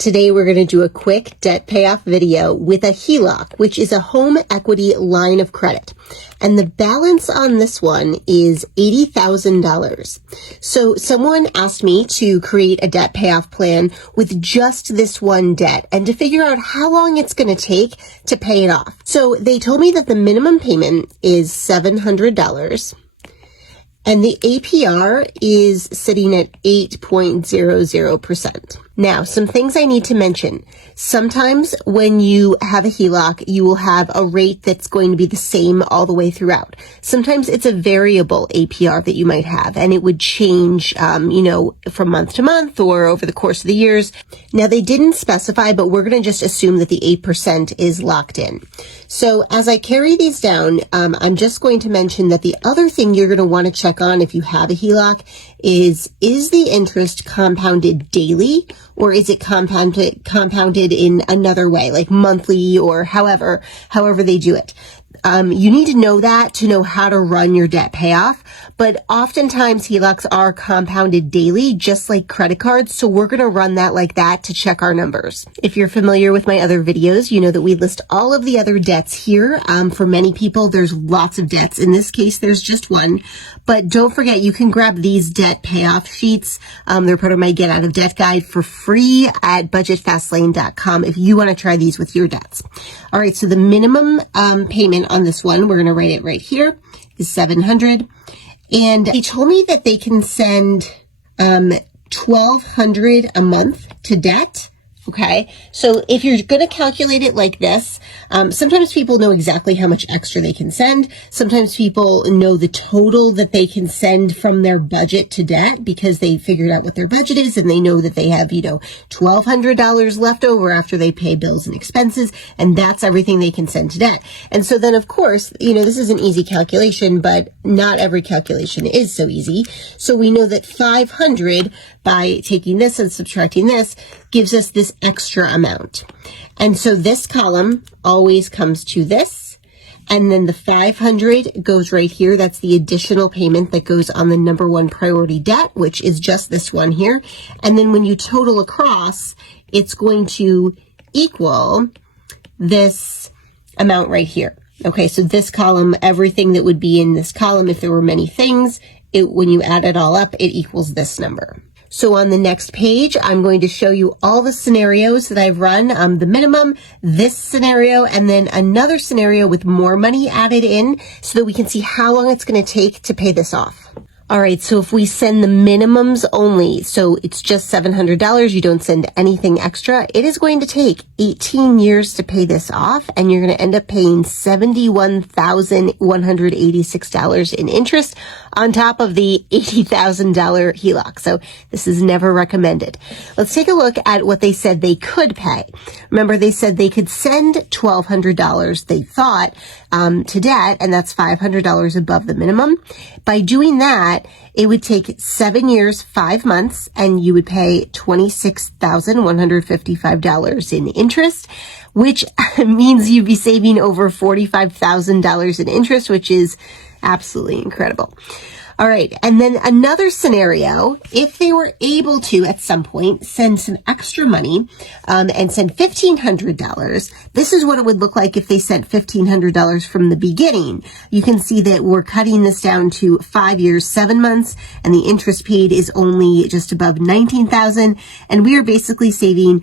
Today we're going to do a quick debt payoff video with a HELOC, which is a home equity line of credit. And the balance on this one is $80,000. So someone asked me to create a debt payoff plan with just this one debt and to figure out how long it's going to take to pay it off. So they told me that the minimum payment is $700. And the APR is sitting at 8.00%. Now, some things I need to mention. Sometimes when you have a HELOC, you will have a rate that's going to be the same all the way throughout. Sometimes it's a variable APR that you might have, and it would change, from month to month or over the course of the years. Now, they didn't specify, but we're going to just assume that the 8% is locked in. So as I carry these down, I'm just going to mention that the other thing you're going to want to check on if you have a HELOC is the interest compounded daily, or is it compounded in another way, like monthly or however they do it? You need to know that to know how to run your debt payoff, but oftentimes HELOCs are compounded daily, just like credit cards. So we're going to run that like that to check our numbers. If you're familiar with my other videos, you know that we list all of the other debts here. For many people, there's lots of debts. In this case, there's just one, but don't forget, you can grab these debt payoff sheets. They're part of my Get Out of Debt guide for free at budgetfastlane.com if you want to try these with your debts. All right. So the minimum, payment on this one, we're going to write it right here, is $700. And they told me that they can send $1,200 a month to debt. Okay, so if you're going to calculate it like this, sometimes people know exactly how much extra they can send. Sometimes people know the total that they can send from their budget to debt because they figured out what their budget is and they know that they have, $1,200 left over after they pay bills and expenses, and that's everything they can send to debt. And so then, of course, this is an easy calculation, but not every calculation is so easy. So we know that 500 by taking this and subtracting this gives us this extra amount. And so this column always comes to this. And then the 500 goes right here. That's the additional payment that goes on the number one priority debt, which is just this one here. And then when you total across, it's going to equal this amount right here. Okay, so this column, everything that would be in this column, if there were many things, when you add it all up, it equals this number. So on the next page, I'm going to show you all the scenarios that I've run, the minimum, this scenario, and then another scenario with more money added in so that we can see how long it's going to take to pay this off. All right, so if we send the minimums only, so it's just $700, you don't send anything extra, it is going to take 18 years to pay this off, and you're going to end up paying $71,186 in interest on top of the $80,000 HELOC. So this is never recommended. Let's take a look at what they said they could pay. Remember, they said they could send $1,200, they thought, to debt, and that's $500 above the minimum. By doing that, it would take 7 years, 5 months, and you would pay $26,155 in interest, which means you'd be saving over $45,000 in interest, which is absolutely incredible. All right. And then another scenario, if they were able to, at some point, send some extra money and send $1,500, this is what it would look like if they sent $1,500 from the beginning. You can see that we're cutting this down to 5 years, 7 months, and the interest paid is only just above $19,000, and we are basically saving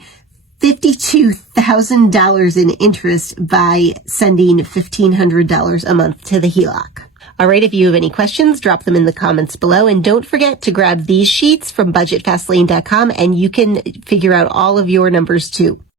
$52,000 in interest by sending $1,500 a month to the HELOC. All right, if you have any questions, drop them in the comments below. And don't forget to grab these sheets from budgetfastlane.com and you can figure out all of your numbers too.